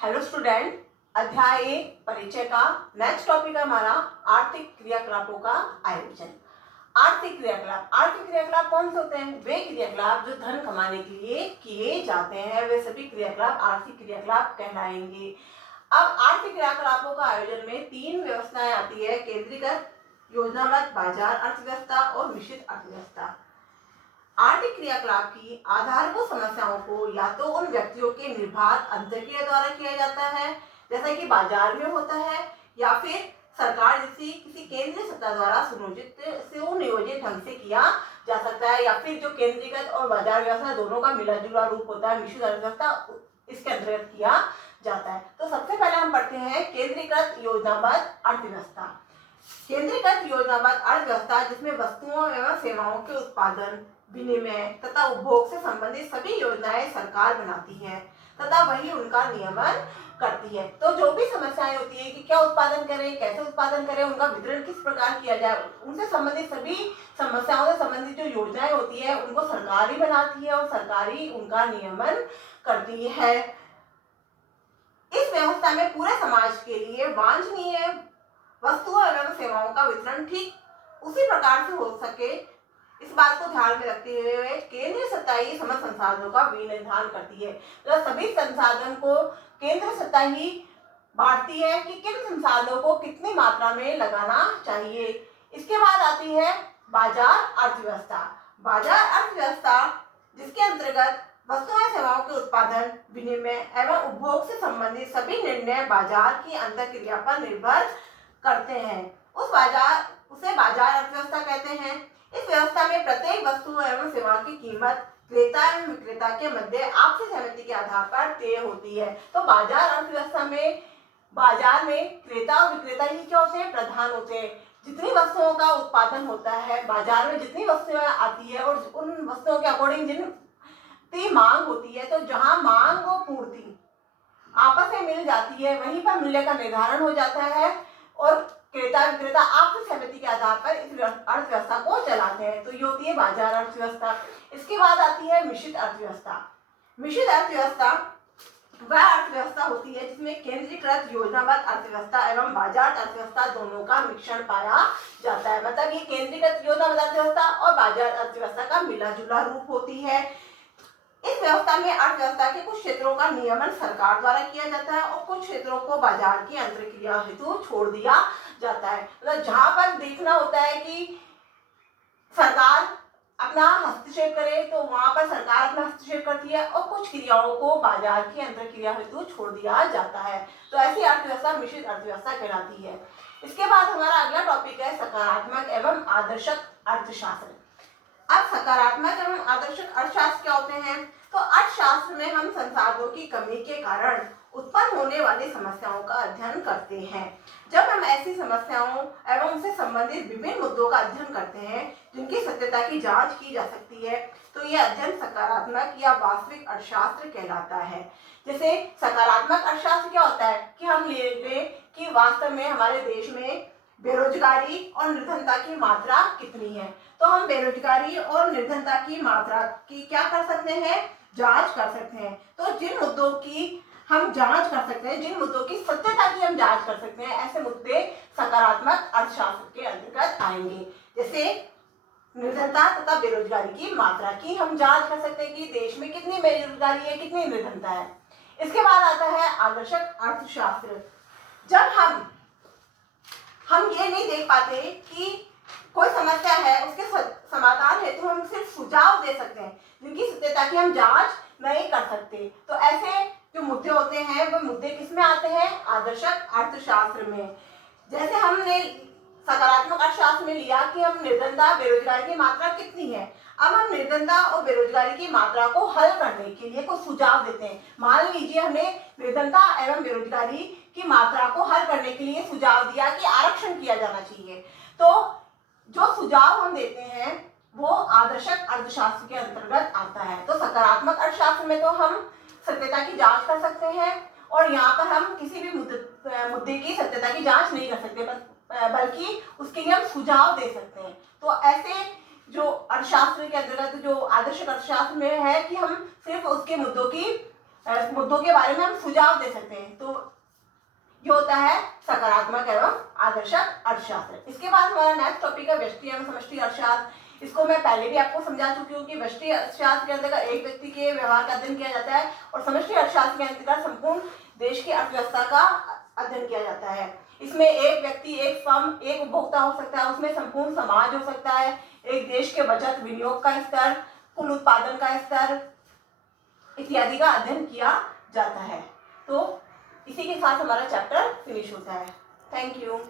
Hello student, अध्याय 1 परिचय का नेक्स्ट टॉपिक है हमारा आर्थिक क्रियाकलापों का आयोजन। आर्थिक क्रियाकलाप कौन से होते हैं? वे क्रियाकलाप जो धन कमाने के लिए किए जाते हैं, वे सभी क्रियाकलाप आर्थिक क्रियाकलाप कहलाएंगे। अब आर्थिक क्रियाकलापों का आयोजन में 3 व्यवस्थाएं आती है: केंद्रीकृत, योजनाबद्ध बाजार अर्थव्यवस्था और मिश्रित अर्थव्यवस्था। आर्थिक क्रियाकलाप की आधारभूत समस्याओं को या तो उन व्यक्तियों के निर्बाध अंतर्क्रिया द्वारा किया जाता है, जैसा कि बाजार में होता है, या फिर सरकार जैसी किसी केंद्रीय सत्ता द्वारा सुनियोजित ढंग से किया जा सकता है, या फिर जो केंद्रीकृत और बाजार व्यवस्था दोनों का मिला जुला रूप होता है, मिश्रित अर्थव्यवस्था, इसके अंतर्गत किया जाता है। तो सबसे पहले हम पढ़ते हैं केंद्रीकृत योजनाबद्ध अर्थव्यवस्था। केंद्रीकृत योजनाबद्ध अर्थव्यवस्था जिसमें वस्तुओं एवं सेवाओं के उत्पादन, विनिमय तथा उपभोग से संबंधित सभी योजनाएं सरकार बनाती है तथा वही उनका नियमन करती है। तो जो भी समस्याएं होती है कि क्या उत्पादन करें, कैसे उत्पादन करें, उनका वितरण किस प्रकार किया जाए, उनसे संबंधित सभी समस्याओं से संबंधित जो योजनाएं होती है उनको सरकार ही बनाती है और सरकार ही उनका नियमन करती है। इस व्यवस्था में पूरे समाज के लिए वांछनीय वस्तुओं एवं सेवाओं का वितरण ठीक उसी प्रकार से हो सके, इस बात को ध्यान में रखते हुए केंद्रीय सत्ता ही समस्त संसाधनों का विनिर्धारण करती है। तो सभी संसाधन को केंद्र सत्ता ही बांटती है कि किन संसाधनों को कितनी मात्रा में लगाना चाहिए। इसके बाद आती है बाजार अर्थव्यवस्था। बाजार अर्थव्यवस्था जिसके अंतर्गत वस्तुओं एवं सेवाओं के उत्पादन, विनिमय एवं उपभोग से संबंधित सभी निर्णय बाजार की अंतःक्रिया पर निर्भर करते हैं, उसे बाजार अर्थव्यवस्था कहते हैं। इस व्यवस्था में प्रत्येक वस्तु एवं सेवा की कीमत क्रेता एवं विक्रेता के मध्य आपसी सहमति के आधार पर तय होती है। तो बाजार अर्थव्यवस्था में बाजार में क्रेता और विक्रेता ही क्या होते हैं? प्रधान होते हैं। जितनी वस्तुओं का उत्पादन होता है बाजार में, जितनी वस्तुएं आती है और उन वस्तुओं के अकॉर्डिंग जितनी मांग होती है, तो जहां मांग और पूर्ति आपस में मिल जाती है वहीं पर मूल्य का निर्धारण हो जाता है और क्रेता विक्रेता आपसी सहमति के आधार पर इस अर्थव्यवस्था को चलाते हैं। तो ये होती है बाजार अर्थव्यवस्था। इसके बाद आती है मिश्रित अर्थव्यवस्था। मिश्रित अर्थव्यवस्था वह अर्थव्यवस्था होती है जिसमें केंद्रीकृत योजनाबद्ध अर्थव्यवस्था एवं बाजार अर्थव्यवस्था दोनों का मिश्रण पाया जाता है। मतलब ये केंद्रीकृत योजनाबद्ध अर्थव्यवस्था और बाजार अर्थव्यवस्था का मिला जुला रूप होती है। इस व्यवस्था में अर्थव्यवस्था के कुछ क्षेत्रों का नियमन सरकार द्वारा किया जाता है और कुछ क्षेत्रों को बाजार की अंतर्क्रिया हेतु छोड़ दिया जाता है। मतलब जहां पर देखना होता है कि सरकार अपना हस्तक्षेप करे तो वहां पर सरकार अपना हस्तक्षेप करती है और कुछ क्रियाओं को बाजार की अंतर्क्रिया हेतु छोड़ दिया जाता है। तो ऐसी अर्थव्यवस्था मिश्रित अर्थव्यवस्था कहलाती है। इसके बाद हमारा अगला टॉपिक है सकारात्मक एवं आदर्शक अर्थशास्त्र। अब सकारात्मक एवं आदर्शक अर्थशास्त्र क्या होते हैं? तो अर्थशास्त्र में हम संसाधनों की कमी के कारण उत्पन्न होने वाली समस्याओं का अध्ययन करते हैं। जब हम ऐसी समस्याओं एवं उनसे संबंधित विभिन्न मुद्दों का अध्ययन करते हैं जिनकी सत्यता की जांच की जा सकती है, तो यह अध्ययन सकारात्मक या वास्तविक अर्थशास्त्र कहलाता है। जैसे सकारात्मक अर्थशास्त्र क्या होता है कि हम ले लें कि वास्तव में हमारे देश में बेरोजगारी और निर्धनता की मात्रा कितनी है। तो हम बेरोजगारी और निर्धनता की मात्रा की क्या कर सकते हैं? जांच कर सकते हैं। तो जिन मुद्दों की हम जांच कर सकते हैं, जिन मुद्दों की सत्यता की हम जांच कर सकते हैं, ऐसे मुद्दे सकारात्मक अर्थशास्त्र के अंतर्गत आएंगे। जैसे निर्धनता तथा बेरोजगारी की मात्रा की हम जांच कर सकते हैं कि देश में कितनी बेरोजगारी है, कितनी निर्धनता है। इसके बाद आता है आदर्शक अर्थशास्त्र। जब हम ये नहीं देख पाते कि कोई समस्या है, उसके समाधान हेतु हम सिर्फ सुझाव दे सकते हैं जिनकी सत्यता की हम जांच नहीं कर सकते। तो ऐसे जो मुद्दे होते हैं वो मुद्दे किसमें आते हैं? आदर्शक अर्थशास्त्र में। जैसे हमने सकारात्मक अर्थशास्त्र में लिया कि हम निर्धनता बेरोजगारी की मात्रा कितनी है, अब हम निर्धनता और बेरोजगारी की मात्रा को हल करने के लिए कुछ सुझाव देते हैं। मान लीजिए हमने निर्धनता एवं बेरोजगारी की मात्रा को हल करने के लिए सुझाव दिया कि आरक्षण किया जाना चाहिए। तो जो सुझाव हम देते हैं वो आदर्शक अर्थशास्त्र के अंतर्गत आता है। तो सकारात्मक अर्थशास्त्र में तो हम सत्यता की जांच कर सकते हैं और यहाँ पर हम किसी भी मुद्दे की सत्यता की जांच नहीं कर सकते, बल्कि उसके लिए हम सुझाव दे सकते हैं। तो ऐसे जो अर्थशास्त्र के अंतर्गत जो आदर्शक अर्थशास्त्र में है कि हम सिर्फ उसके मुद्दों की मुद्दों के बारे में हम सुझाव दे सकते हैं। तो ये होता है सकारात्मक एवं आदर्शक अर्थशास्त्र। इसके बाद हमारा नेक्स्ट टॉपिक है व्यष्टि एवं समष्टि अर्थशास्त्र। इसको मैं पहले भी आपको समझा चुकी हूँ कि व्यष्टि अर्थशास्त्र के अंतर्गत एक व्यक्ति के व्यवहार का अध्ययन किया जाता है और समष्टि अर्थशास्त्र के अंतर्गत संपूर्ण देश की अर्थव्यवस्था का अध्ययन किया जाता है। इसमें एक व्यक्ति, एक फर्म, एक उपभोक्ता हो सकता है, उसमें संपूर्ण समाज हो सकता है, एक देश के बचत विनियोग का स्तर, कुल उत्पादन का स्तर इत्यादि का अध्ययन किया जाता है। तो इसी के साथ हमारा चैप्टर फिनिश होता है। Thank you.